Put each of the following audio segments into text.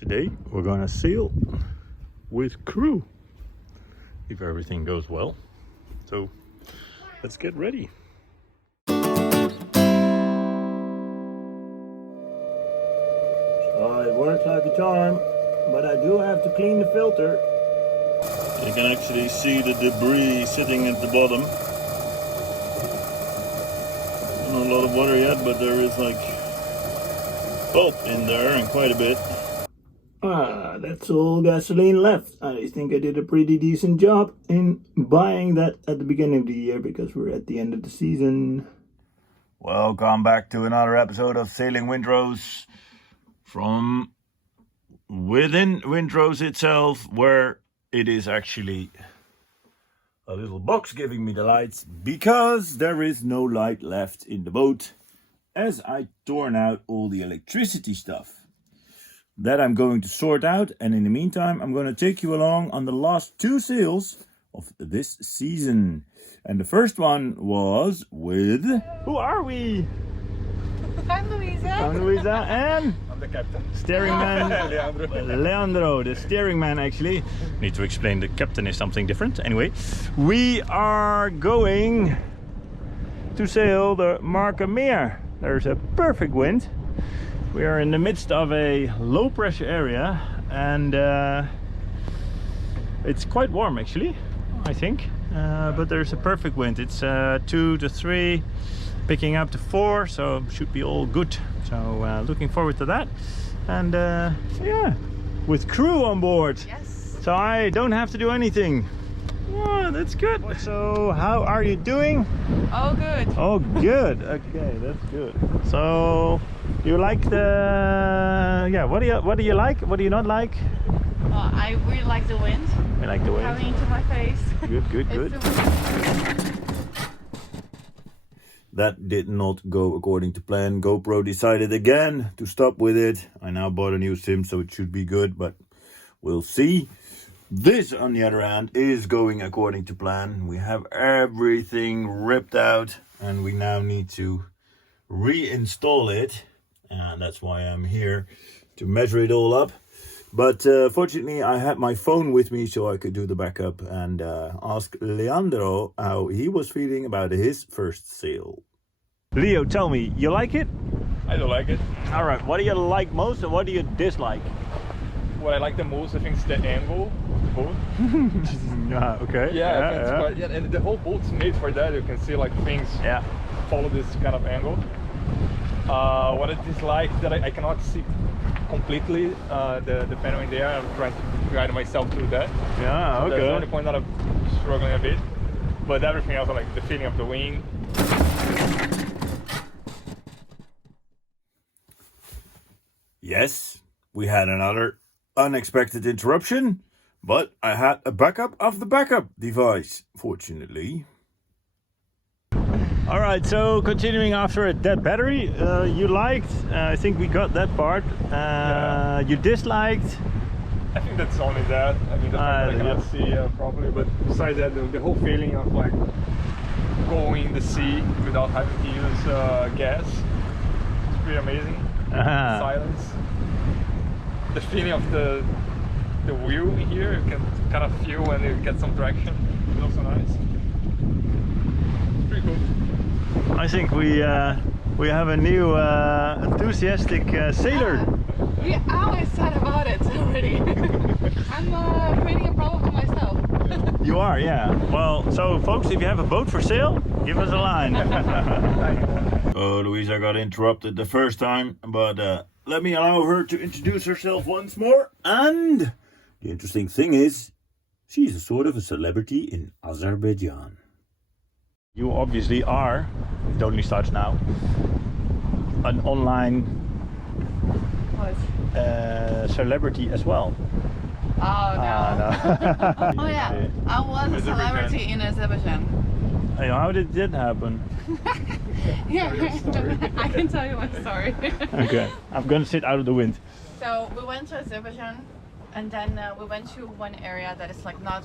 Today we're gonna sail with crew if everything goes well. So let's get ready. Oh, it works like a charm, but I do have to clean the filter. You can actually see the debris sitting at the bottom. Not a lot of water yet, but there is like pulp in there and quite a bit. That's all gasoline left. I think I did a pretty decent job in buying that at the beginning of the year because we're at the end of the season. Welcome back to another episode of Sailing Wind Rose from within Wind Rose itself, where it is actually a little box giving me the lights because there is no light left in the boat as I torn out all the electricity stuff. That I'm going to sort out, and in the meantime I'm going to take you along on the last two sails of this season. And the first one was with... Who are we? I'm Louisa. I'm Louisa, and... I'm the captain. Steering man, Leandro. Leandro, the steering man actually. Need to explain the captain is something different. Anyway, we are going to sail the Markermeer. There's a perfect wind. We are in the midst of a low pressure area and it's quite warm actually, I think. But there's a perfect wind. It's 2 to 3, picking up to 4, so should be all good. So looking forward to that. And yeah, with crew on board. Yes. So I don't have to do anything. Oh, that's good. So how are you doing? Oh, good. Oh, good. Okay, that's good. So you like the... Yeah, what do you like? What do you not like? Well, I really like the wind. I like the wind. Coming into my face. Good. That did not go according to plan. GoPro decided again to stop with it. I now bought a new sim, so it should be good, but we'll see. This, on the other hand, is going according to plan. We have everything ripped out and we now need to reinstall it. And that's why I'm here to measure it all up. But fortunately, I had my phone with me so I could do the backup and ask Leandro how he was feeling about his first sail. Leo, tell me, you like it? I don't like it. All right, what do you like most and what do you dislike? What I like the most, I think, is the angle of the boat. Okay. Yeah, I think it's quite, yeah, and the whole boat's made for that. You can see like things follow this kind of angle. What I dislike that I cannot see completely the panel in there. I'm trying to guide myself through that. Yeah, So okay. that's the only point that I'm struggling a bit. But everything else, I like the feeling of the wind. Yes, we had another unexpected interruption, but I had a backup of the backup device, fortunately. All right, so continuing after a dead battery, you liked, I think we got that part. You disliked. I think that's only that. I mean, the fact that I cannot see properly, but besides that, the whole feeling of like going in the sea without having to use gas, it's pretty amazing. Silence. The feeling of the wheel in here, you can kind of feel when you get some traction. It's also nice. It's pretty cool. I think we have a new enthusiastic sailor. We always said about it already. I'm creating a problem to myself. You are, yeah. Well, so folks, if you have a boat for sale, give us a line. Louisa got interrupted the first time, but let me allow her to introduce herself once more. And the interesting thing is, she's a sort of a celebrity in Azerbaijan. You obviously are, it only starts now, an online celebrity as well. Oh no. No. Oh yeah, I was a celebrity in Azerbaijan. Hey, how did that happen? Yeah, I can tell you my story. Okay, I'm gonna sit out of the wind. So we went to Azerbaijan, and then we went to one area that is like not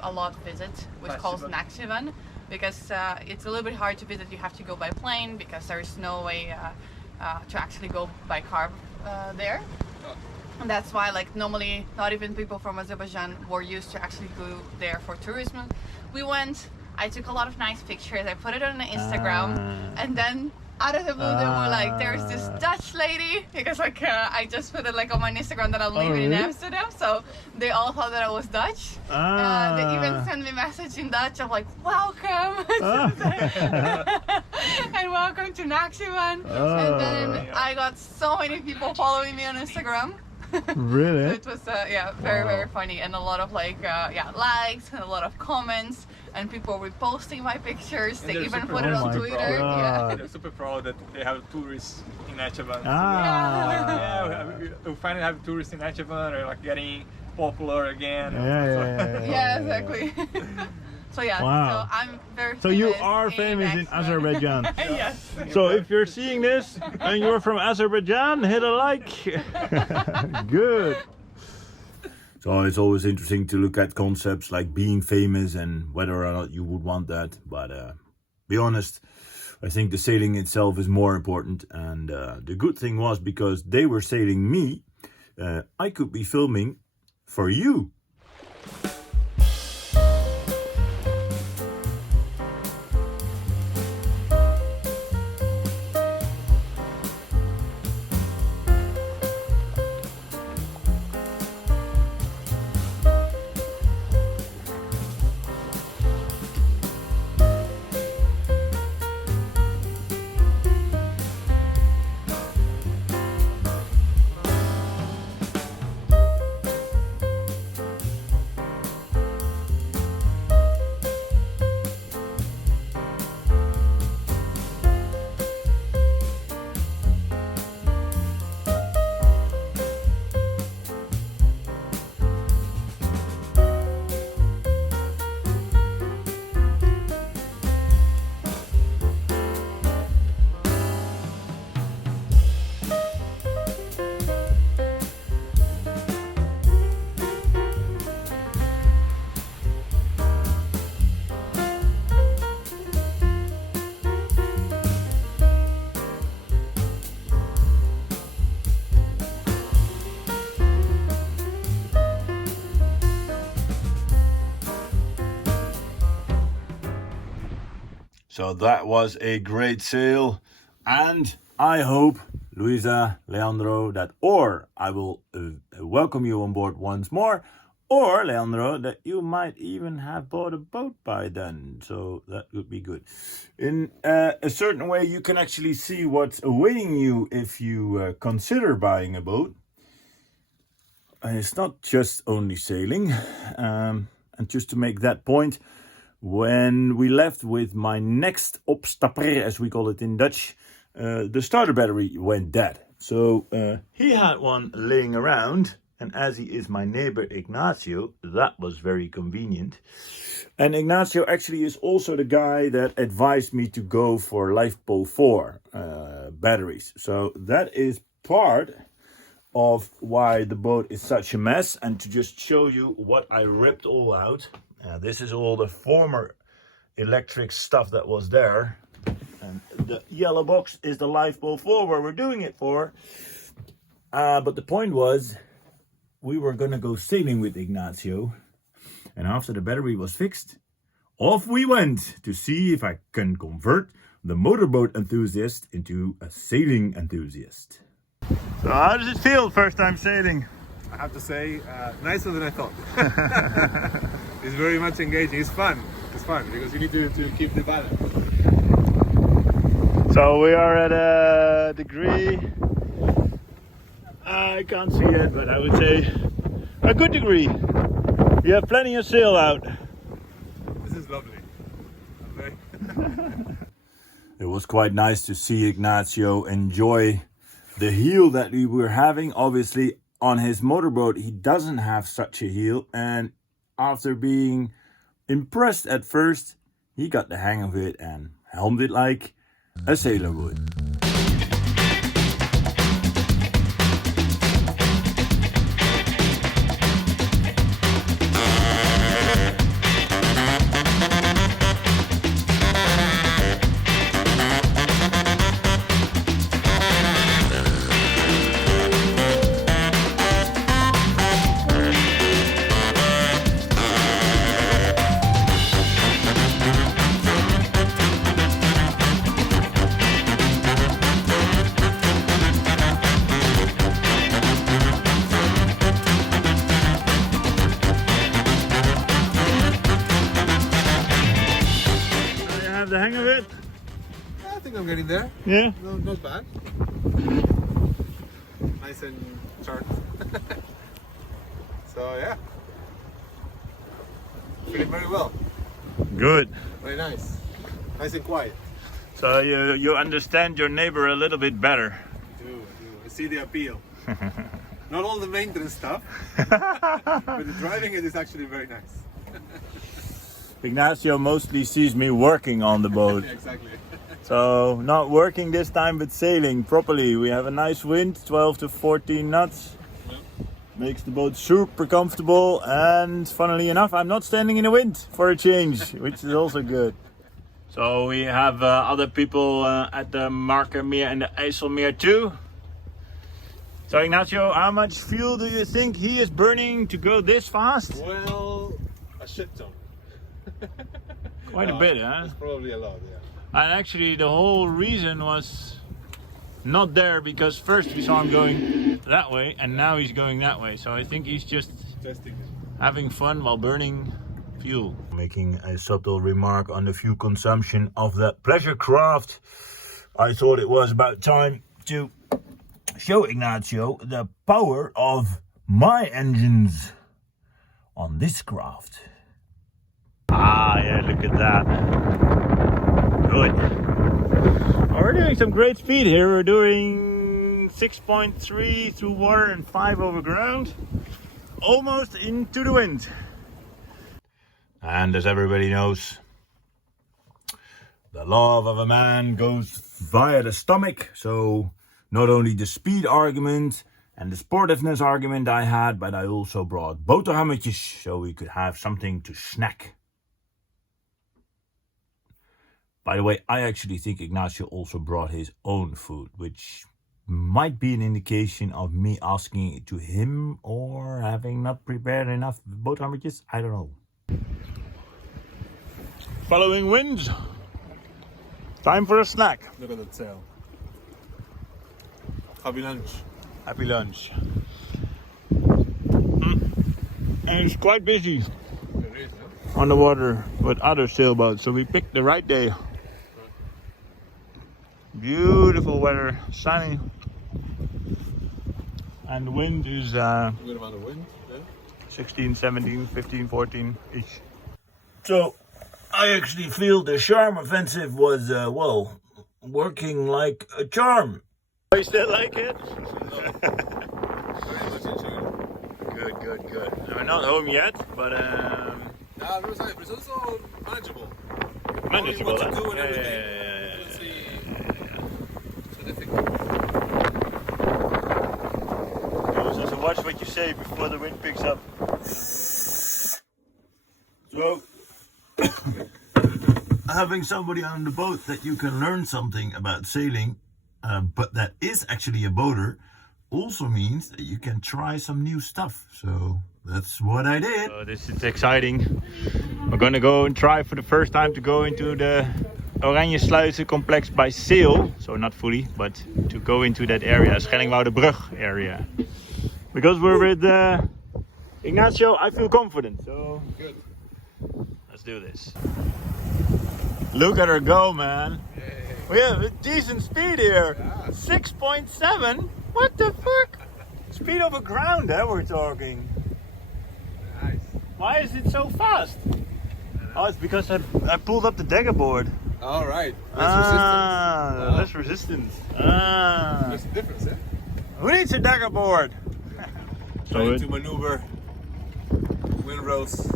a lot visit, which calls Nakhchivan, because it's a little bit hard to visit. You have to go by plane because there is no way to actually go by car there. And that's why, like, normally not even people from Azerbaijan were used to actually go there for tourism. We went, I took a lot of nice pictures, I put it on Instagram, and then out of the blue they were like, there's this Dutch lady, because like I just put it like on my Instagram that I'm leaving in Amsterdam, so they all thought that I was Dutch. They even sent me a message in Dutch of like, welcome, and welcome to Naxivan. And then I got so many people following me on Instagram. Really? So it was very funny, and a lot of like likes and a lot of comments, and people reposting my pictures. They even put it on Twitter. Yeah. They're super proud that they have tourists in Naxivan. We finally have tourists in Naxivan. They're like getting popular again. Yeah, exactly. So so I'm very famous. So you are famous in Azerbaijan. Yes. So if you're seeing this and you're from Azerbaijan, hit a like. Good. So it's always interesting to look at concepts like being famous and whether or not you would want that. But be honest, I think the sailing itself is more important. And the good thing was, because they were sailing me, I could be filming for you. So that was a great sail, and I hope, Louisa, Leandro, that or I will welcome you on board once more, or Leandro, that you might even have bought a boat by then. So that would be good. In a certain way, you can actually see what's awaiting you if you consider buying a boat. And it's not just only sailing. And just to make that point, when we left with my next opstapper, as we call it in Dutch, the starter battery went dead. So he had one laying around, and as he is my neighbor Ignacio, that was very convenient. And Ignacio actually is also the guy that advised me to go for LifePo 4 batteries. So that is part of why the boat is such a mess. And to just show you what I ripped all out. This is all the former electric stuff that was there. And the yellow box is the LifePo 4 where we're doing it for. But the point was, we were going to go sailing with Ignacio. And after the battery was fixed, off we went to see if I can convert the motorboat enthusiast into a sailing enthusiast. So how does it feel first time sailing? I have to say, nicer than I thought. It's very much engaging. It's fun. It's fun because you need to keep the balance. So we are at a degree, I can't see it, but I would say a good degree. You have plenty of sail out. This is lovely. It was quite nice to see Ignacio enjoy the heel that we were having. Obviously, on his motorboat, he doesn't have such a heel, and after being impressed at first, he got the hang of it and helmed it like a sailor would. think I'm getting there. Yeah. No, not bad. Nice and sharp. So yeah, feeling very well. Good. Very nice. Nice and quiet. So you understand your neighbor a little bit better. I see the appeal. Not all the maintenance stuff, but the driving it is actually very nice. Ignacio mostly sees me working on the boat. Yeah, exactly. So not working this time, but sailing properly. We have a nice wind, 12 to 14 knots. Makes the boat super comfortable, and funnily enough, I'm not standing in the wind for a change, which is also good. So we have other people at the Markermeer and the IJsselmeer too. So Ignacio, how much fuel do you think he is burning to go this fast? Well, a shit ton. Quite a bit, huh? It's probably a lot, yeah. And actually the whole reason was not there because first we saw him going that way and now he's going that way. So I think he's just Testing it. having fun while burning fuel. Making a subtle remark on the fuel consumption of that pleasure craft. I thought it was about time to show Ignacio the power of my engines on this craft. Ah, yeah, look at that. Good. We're doing some great speed here. We're doing 6.3 through water and 5 over ground. Almost into the wind. And as everybody knows, the love of a man goes via the stomach. So not only the speed argument and the sportiveness argument I had, but I also brought boterhammetjes so we could have something to snack. By the way, I actually think Ignacio also brought his own food, which might be an indication of me asking it to him or having not prepared enough boterhammetjes. I don't know. Following winds. Time for a snack. Look at that sail. Happy lunch. Happy lunch. And it's quite busy It is, huh? on the water with other sailboats, so we picked the right day. Beautiful weather, sunny, and the wind is A good amount of wind, yeah. 16, 17, 15, 14 each. So I actually feel the charm offensive was well, working like a charm. You still like it? Very much enjoyed it. Good. We're not home yet, but Yeah, it's also manageable. manageable. What to Huh? do and Yeah, everything. yeah. Let's see. So difficult. So watch what you say before the wind picks up. So, having somebody on the boat that you can learn something about sailing, but that is actually a boater, also means that you can try some new stuff. So that's what I did. This is exciting. We're gonna go and try for the first time to go into the Oranje Sluizen complex by sail. So not fully, but to go into that area, Schellingwoudebrug area. Because we're with Ignacio, I feel confident. So Good. let's do this. Look at her go, man. We have a decent speed here. 6.7? What the fuck? Speed over ground, we're talking. Nice. Why is it so fast? Oh, it's because I pulled up the dagger board. All right. Less Less resistance. There's a difference, eh? Who needs a dagger board? Trying to maneuver Wind Rose.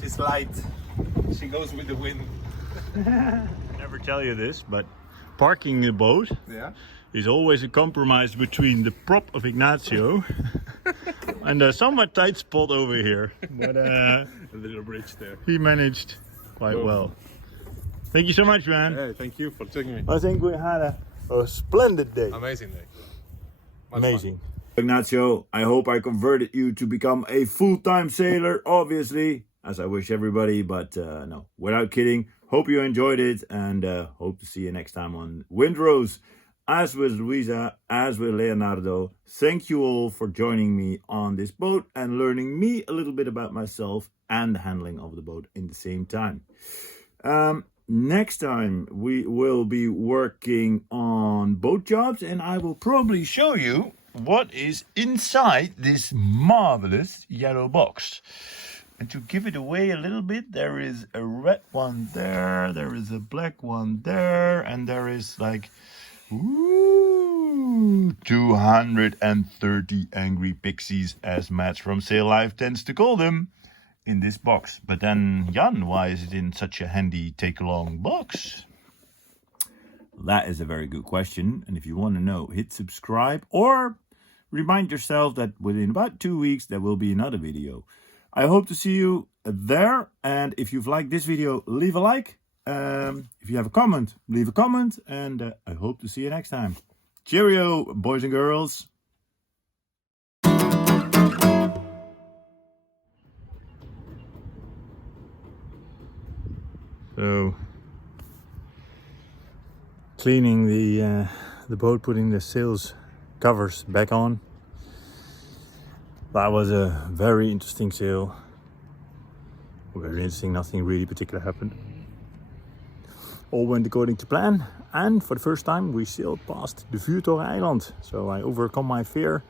She's light. She goes with the wind. I never tell you this, but parking the boat Yeah. is always a compromise between the prop of Ignacio and a somewhat tight spot over here. But A little bridge there. he managed quite well. Thank you so much, man. Hey, thank you for taking me. I think we had a splendid day. Amazing day. Much Amazing. Ignacio, I hope I converted you to become a full-time sailor, obviously, as I wish everybody, but no, without kidding. Hope you enjoyed it, and hope to see you next time on Wind Rose. As with Louisa, as with Leandro, thank you all for joining me on this boat and learning me a little bit about myself and the handling of the boat in the same time. next time we will be working on boat jobs, and I will probably show you what is inside this marvelous yellow box. And to give it away a little bit, there is a red one there, there is a black one there, and there is like 230 angry pixies, as Matt from Sail Life tends to call them, in this box. But then, Jan, why is it in such a handy take-along box? That is a very good question, and if you want to know, hit subscribe or remind yourself that within about 2 weeks there will be another video. I hope to see you there, and if you've liked this video, leave a like. If you have a comment, leave a comment, and I hope to see you next time. Cheerio, boys and girls. So, cleaning the boat, putting the sails covers back on. That was a very interesting sail. Very interesting, nothing really particular happened. All went according to plan, and for the first time we sailed past the Vuurtoren Eiland. So I overcome my fear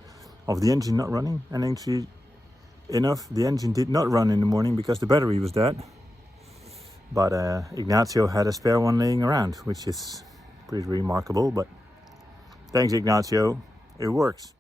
of the engine not running, and actually enough, the engine did not run in the morning because the battery was dead. But Ignacio had a spare one laying around, which is pretty remarkable. But thanks, Ignacio, it works.